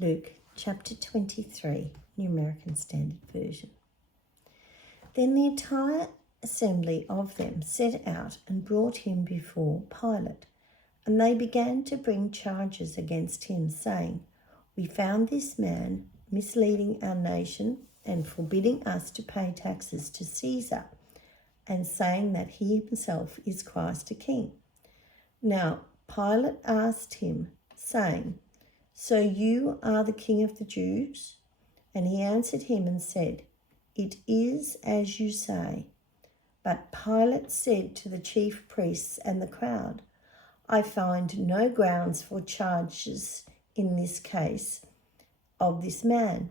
Luke chapter 23, New American Standard Version. Then the entire assembly of them set out and brought him before Pilate. And they began to bring charges against him, saying, "We found this man misleading our nation and forbidding us to pay taxes to Caesar, and saying that he himself is Christ a king." Now Pilate asked him, saying, "So you are the king of the Jews?" And he answered him and said, "It is as you say." But Pilate said to the chief priests and the crowd, "I find no grounds for charges in this case of this man."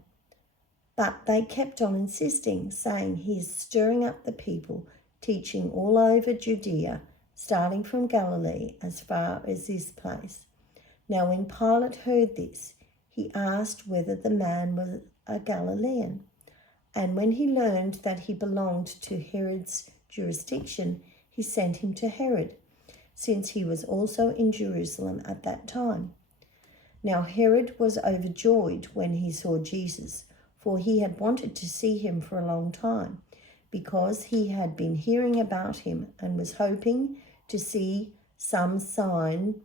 But they kept on insisting, saying, "He is stirring up the people, teaching all over Judea, starting from Galilee as far as this place." Now when Pilate heard this, he asked whether the man was a Galilean. And when he learned that he belonged to Herod's jurisdiction, he sent him to Herod, since he was also in Jerusalem at that time. Now Herod was overjoyed when he saw Jesus, for he had wanted to see him for a long time, because he had been hearing about him and was hoping to see some sign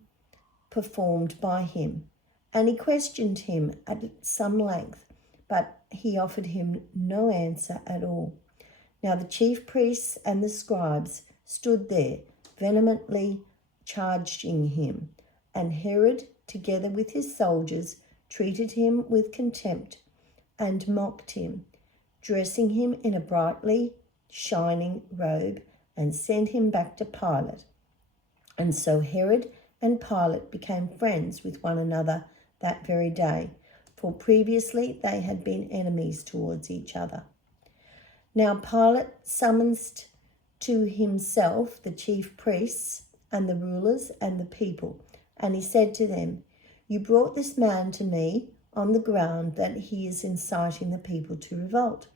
performed by him. And he questioned him at some length, but he offered him no answer at all. Now the chief priests and the scribes stood there, vehemently charging him, and Herod, together with his soldiers, treated him with contempt and mocked him, dressing him in a brightly shining robe, and sent him back to Pilate. And so Herod and Pilate became friends with one another that very day, for previously they had been enemies towards each other. Now Pilate summoned to himself the chief priests and the rulers and the people, and he said to them, "You brought this man to me on the ground that he is inciting the people to revolt.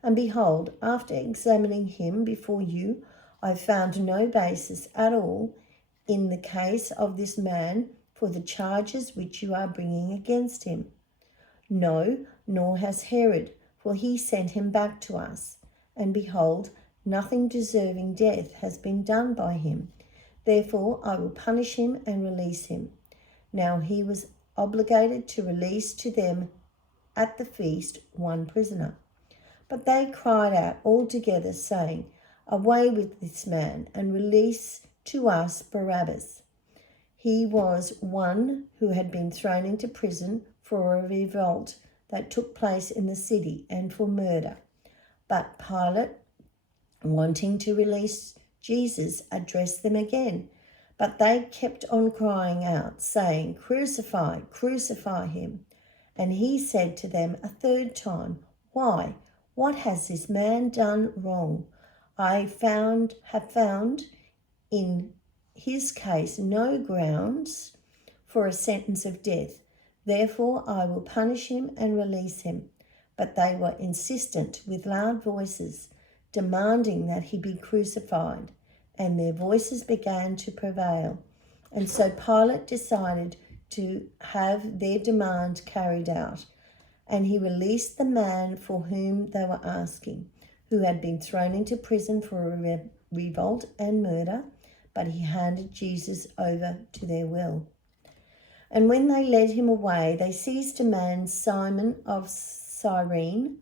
And behold, after examining him before you, I found no basis at all in the case of this man for the charges which you are bringing against him. No, nor has Herod, for he sent him back to us. And behold, nothing deserving death has been done by him. Therefore I will punish him and release him." Now he was obligated to release to them at the feast one prisoner. But they cried out all together, saying, "Away with this man, and release to us Barabbas." He was one who had been thrown into prison for a revolt that took place in the city and for murder. But Pilate, wanting to release Jesus, addressed them again. But they kept on crying out, saying, "Crucify, crucify him." And he said to them a third time, "Why? What has this man done wrong? I have found in his case no grounds for a sentence of death. Therefore I will punish him and release him." But they were insistent with loud voices, demanding that he be crucified, and their voices began to prevail. And so Pilate decided to have their demand carried out, and he released the man for whom they were asking, who had been thrown into prison for a revolt and murder, but he handed Jesus over to their will. And when they led him away, they seized a man, Simon of Cyrene,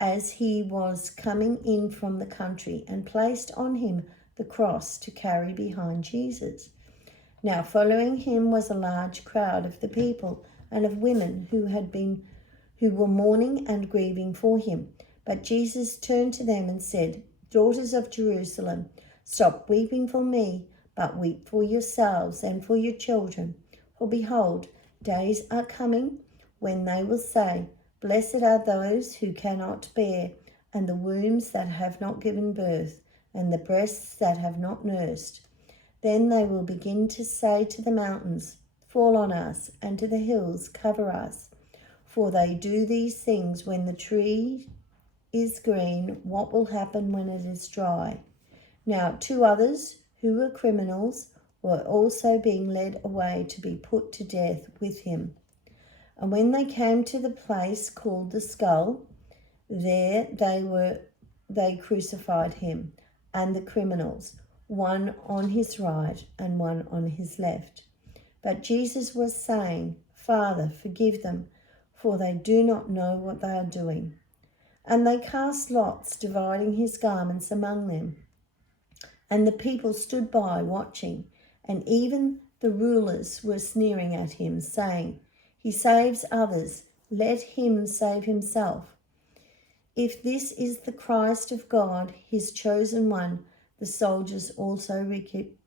as he was coming in from the country, and placed on him the cross to carry behind Jesus. Now following him was a large crowd of the people and of women who were mourning and grieving for him. But Jesus turned to them and said, "Daughters of Jerusalem, stop weeping for me, but weep for yourselves and for your children. For behold, days are coming when they will say, 'Blessed are those who cannot bear, and the wombs that have not given birth, and the breasts that have not nursed.' Then they will begin to say to the mountains, 'Fall on us,' and to the hills, 'Cover us.' For they do these things when the tree is green. What will happen when it is dry?" Now 2 others who were criminals were also being led away to be put to death with him. And when they came to the place called the Skull, there they crucified him and the criminals, one on his right and one on his left. But Jesus was saying, Father, forgive them, for they do not know what they are doing. And they cast lots, dividing his garments among them. And the people stood by watching, and even the rulers were sneering at him, saying, He saves others, let him save himself. If this is the Christ of God, his chosen one, the soldiers also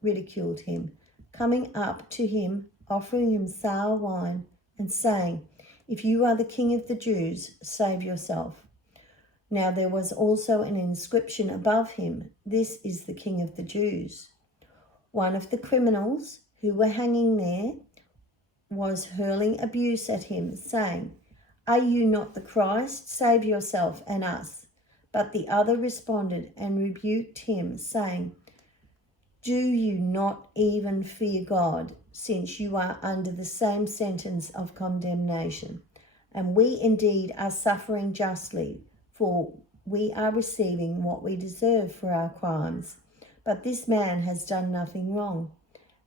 ridiculed him, coming up to him, offering him sour wine, and saying, If you are the King of the Jews, save yourself. Now there was also an inscription above him, This is the King of the Jews. One of the criminals who were hanging there was hurling abuse at him, saying, Are you not the Christ? Save yourself and us. But the other responded and rebuked him, saying, Do you not even fear God, since you are under the same sentence of condemnation? And we indeed are suffering justly, for we are receiving what we deserve for our crimes. But this man has done nothing wrong.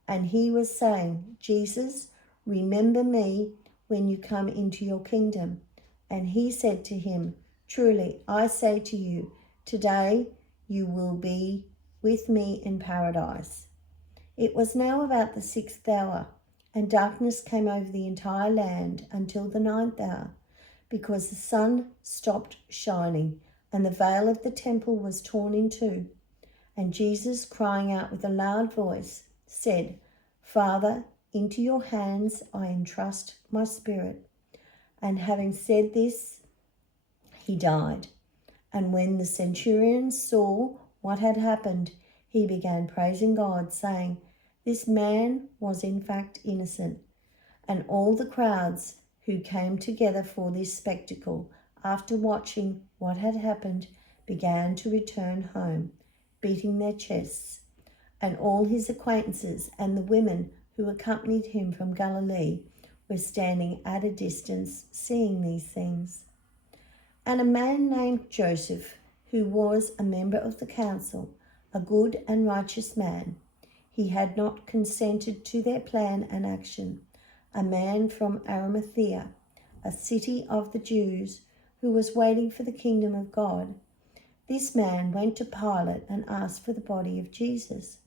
And he was saying, Jesus, remember me when you come into your kingdom. And he said to him, Truly, I say to you, today you will be with me in paradise. It was now about the 6th hour, and darkness came over the entire land until the 9th hour, because the sun stopped shining, and the veil of the temple was torn in two. And Jesus, crying out with a loud voice, said, Father, into your hands I entrust my spirit. And having said this, he died. And when the centurion saw what had happened, he began praising God, saying, This man was in fact innocent. And all the crowds who came together for this spectacle, after watching what had happened, began to return home, beating their chests. And all his acquaintances and the women who accompanied him from Galilee were standing at a distance, seeing these things. And a man named Joseph, who was a member of the council, a good and righteous man, he had not consented to their plan and action, a man from Arimathea, a city of the Jews, who was waiting for the kingdom of God. This man went to Pilate and asked for the body of Jesus.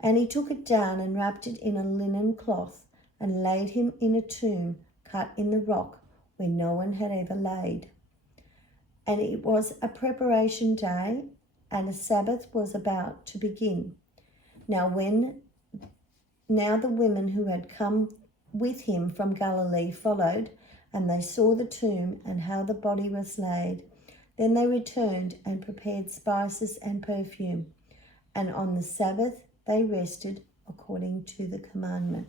And he took it down and wrapped it in a linen cloth and laid him in a tomb cut in the rock where no one had ever laid. And it was a preparation day, and a Sabbath was about to begin. Now the women who had come with him from Galilee followed, and they saw the tomb and how the body was laid. Then they returned and prepared spices and perfume, and on the Sabbath they rested according to the commandment.